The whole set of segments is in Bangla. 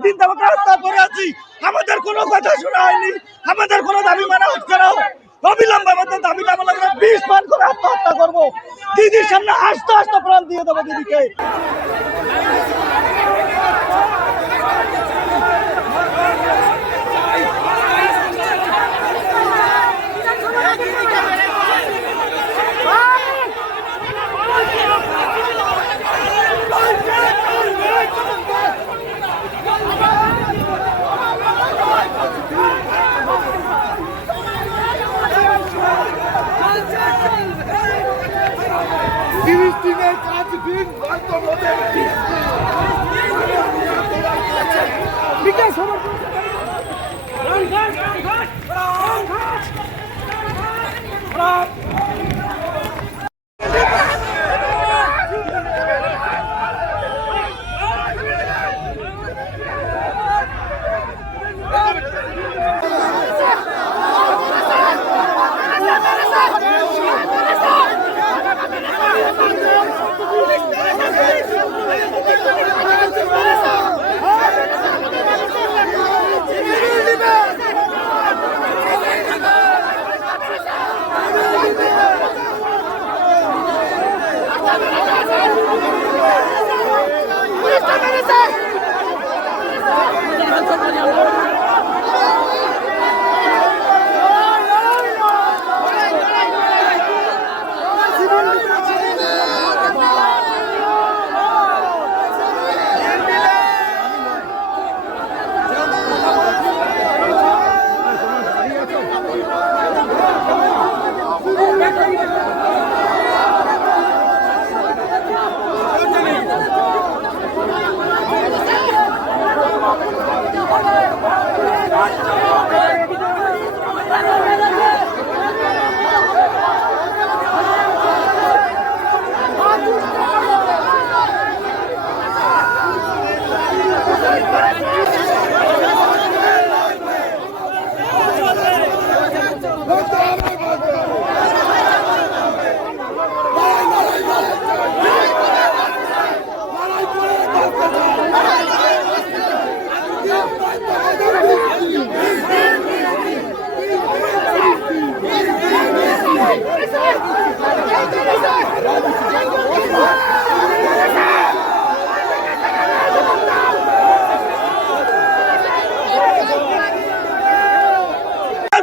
অনেকদিন যাবত রাস্তা পড়ে আছি, আমাদের কোনো কথা শোনা হয়নি, আমাদের কোনো দাবি মানা হচ্ছে না। অবিলম্বে আমাদের দাবিটা আমরা 20 মান করে আত্মহত্যা করবো। দিদির সামনে আস্তে আস্তে প্রাণ দিয়ে দেবো দিদিকে। ফিলিস্তিনের কাজ দিন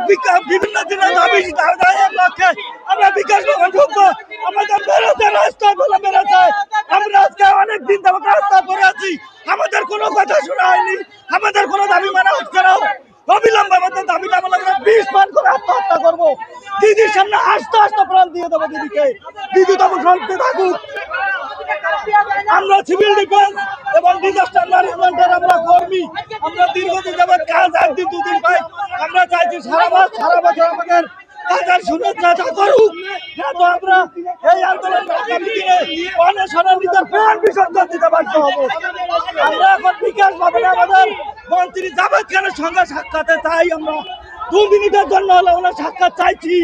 বিকাশ বিভিন্ন দিনের দাবি লক্ষ্যে আমরা বিকাশ ভবন ঢুকবো। আমাদের বেরোতে রাস্তা বলে বেরোতে, আমরা আজকে অনেকদিন যাবত রাস্তা পড়ে আছি, আমাদের কোনো কথা শোনা হয়নি, আমাদের কোনো দাবি মানা হচ্ছে না। অবিলম্বে আমাদের দাবিটা আমরা 20 মান করে আত্মহত্যা করবো। দিদির সামনে আস্তে আস্তে প্রাণ দিয়ে দেবো দিদিকে। দিদি তখন শান্তি থাকুক। আমরা সিভিল ডিফেন্স এবং ডিজাস্টার ম্যানেজমেন্টের আমরা কর্মী, আমরা দীর্ঘদিন যাবত কাজ একদিন দুদিন পাই। আমরা চাইছি সারা বছর আমাদের কাজের সুরক্ষা করুক, তো আমরা এই আন্দোলন আগামী দিনে অনশনে নিজের প্রাণ বিসর্জন দিতে বাধ্য হবো। আমরা এখন বিকাশ ভবনে আমাদের মন্ত্রী জাভেদ খানের সঙ্গে সাক্ষাতে চাই। আমরা 2 মিনিটের জন্য হলে ওনার সাক্ষাৎ চাইছি।